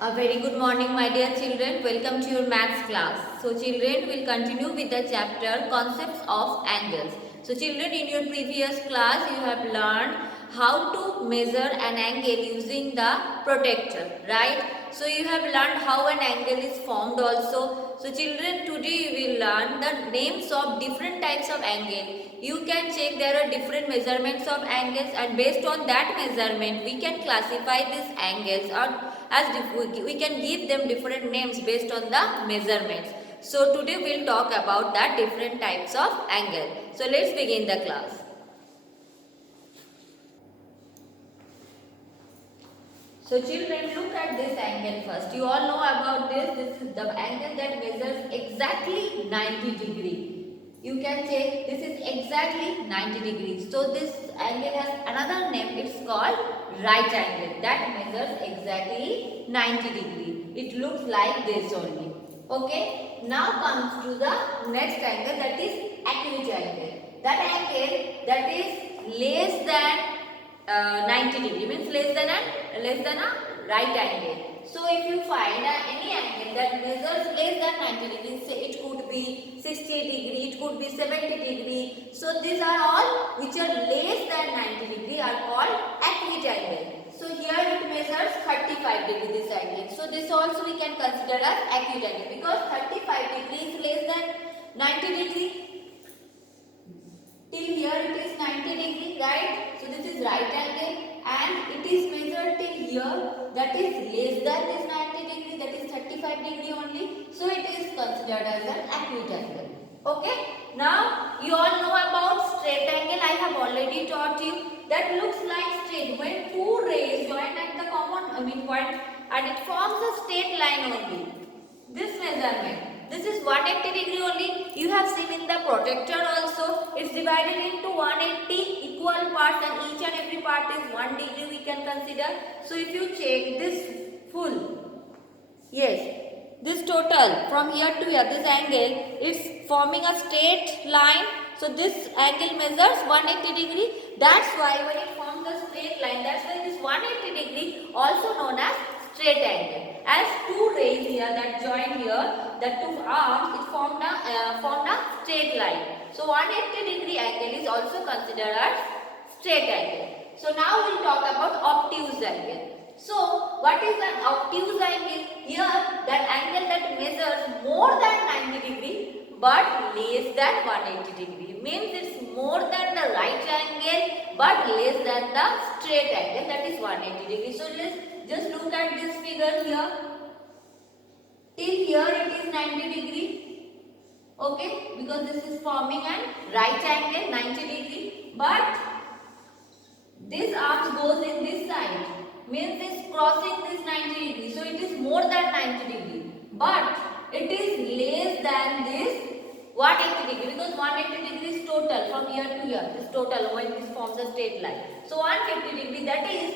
A very good morning, my dear children. Welcome to your maths class. So, children will continue with the chapter Concepts of Angles. So, children, in your previous class, you have learned how to measure an angle using the protractor, right? So, you have learned how an angle is formed also. So, children, today you will learn the names of different types of angle. You can check there are different measurements of angles, and based on that measurement, we can classify these angles or we can give them different names based on the measurements. So today we'll talk about that different types of angle. So let's begin the class. So children, look at this angle first. You all know about this. This is the angle that measures exactly 90 degree. You can check this is exactly 90 degrees. So this angle has another name. It's called right angle. That measures exactly 90 degree. It looks like this only. Okay. Now comes to the next angle, that is acute angle. That angle that is less than 90 degree, means less than a right angle. So if you find any angle that measures less than 90 degrees, say it could be 60 degree, it could be 70 degree. So these are all which are less than 90 degree are called acute angle. So here it measures 35 degree this angle. So this also we can consider as acute angle, because 35 degree is less than 90 degree. Till here it is 90 degree, right? So this is right angle, and it is measured till here, that is less than this 90 degree, that is 35 degree only. So it is considered as an acute angle. Okay. Now you all know about straight angle. I have already taught you that looks like straight when two rays join at the common midpoint and it forms a straight line only. This measurement. This is 180 degree only. You have seen in the protractor also. It's divided into 180 equal parts, and each and every part is 1 degree we can consider. So if you check this full, yes, this total from here to here, this angle is forming a straight line. So this angle measures 180 degree. That's why when it forms a straight line, that's why this 180 degree also known as straight angle. As two rays here that join here, the two arms, it formed a straight line. So 180 degree angle is also considered as straight angle. So now we'll talk about obtuse angle. So what is an obtuse angle? Here that angle that measures more than 90 degree but less than 180 degree. Means it's more than the right angle but less than the straight angle, that is 180 degree. So let's just look at this figure here. Till here it is 90 degree. Okay, because this is forming an right angle 90 degree, but this arm goes in this side, means this crossing this 90 degree. So it is more than 90 degree, but it is less than this 180 degree, because 180 degree is total from here to here. This total when this forms a straight line. So 150 degree, that is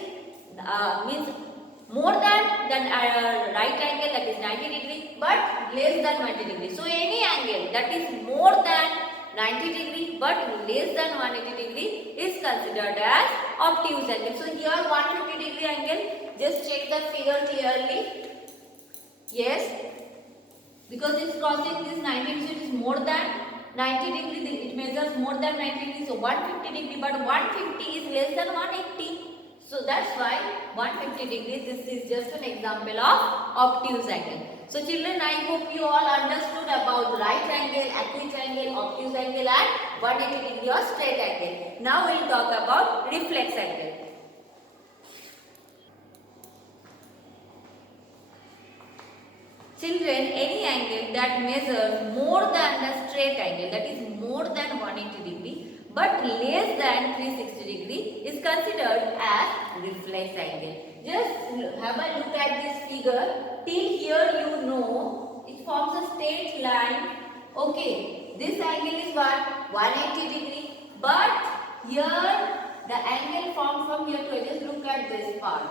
means more than right angle, that is 90 degree, but less than 90 degree. So any angle that is more than 90 degree but less than 180 degree is considered as obtuse angle. So here 150 degree angle, just check the figure clearly. Yes, because it's crossing this 90 degree, so it is more than 90 degree, it measures more than 90 degree, so 150 degree, but 150 is less than 180. So that's why 150 degrees, this is just an example of obtuse angle. So children, I hope you all understood about right angle, acute angle, obtuse angle and 180 degree or straight angle. Now we will talk about reflex angle. Children, any angle that measures more than the straight angle, that is more than 180 degree but less than 360 degree is considered as reflex angle. Just have a look at this figure. Till here you know it forms a straight line. Okay, this angle is what? 180 degree, but here the angle formed from here to here. Just look at this part.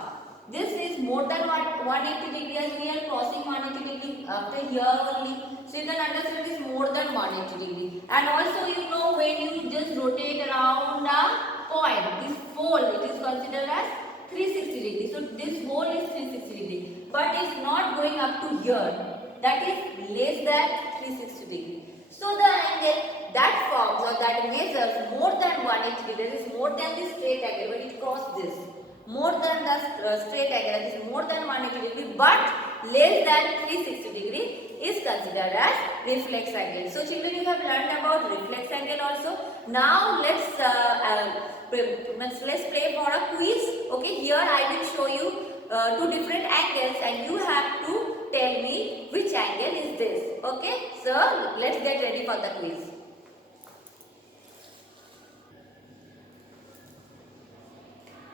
This is more than 180 degree, as we are crossing 180 degree after here only. So you can understand this more than 180 degree. And also you know when you just rotate around a point, this pole, it is considered as 360 degree. So this hole is 360 degree. but it's not going up to here. That is less than 360 degree. So the angle that forms or that measures more than 180 degree, that is more than the straight angle, when it crosses this, more than the straight angle, that is more than 180 degree, but less than 360 degree, is considered as reflex angle. So children, you have learned about reflex angle also. Now let's play for a quiz. Okay, here I will show you two different angles and you have to tell me which angle is this. Okay, so let's get ready for the quiz.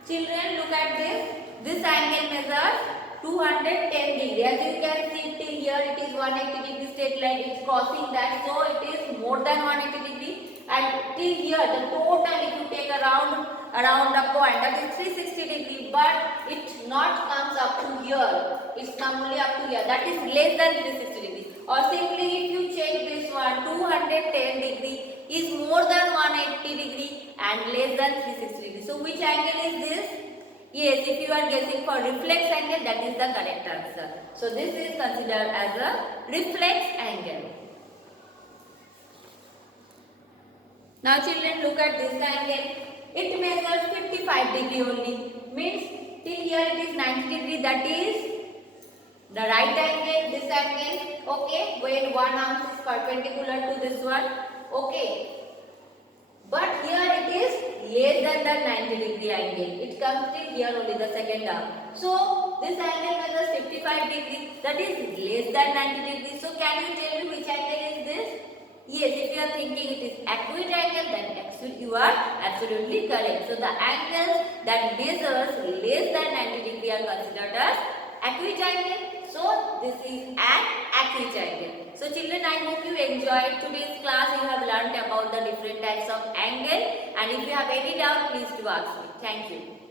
Children, look at this. This angle measures 210 degree. As you can see till here it is 180 degree straight line. It's crossing that, so it is more than 180 degree. And till here the total, if you take around the point, that is 360 degree, but it not comes up to here. It's come only up to here. That is less than 360 degree. Or simply if you check this one, 210 degree is more than 180 degree and less than 360 degree. So which angle is this? Yes, if you are guessing for reflex angle, that is the correct answer. So this is considered as a reflex angle. Now children, look at this angle. It measures 55 degree only. Means till here it is 90 degree. That is the right angle, this angle. Okay, when one arm is perpendicular to this one. Okay. But here it is less than the 90 degree angle. It comes till here only, the second arm. So this angle measures 55 degree. That is less than 90 degree. So can you tell me which angle is this? Yes, if you are thinking it is acute angle, then you are absolutely correct. So the angles that measures less than 90 degree are considered as acute angle. So this is an acute angle. So children, I hope you enjoyed today's class. You have learnt about the different types of angle, and if you have any doubt, please do ask me. Thank you.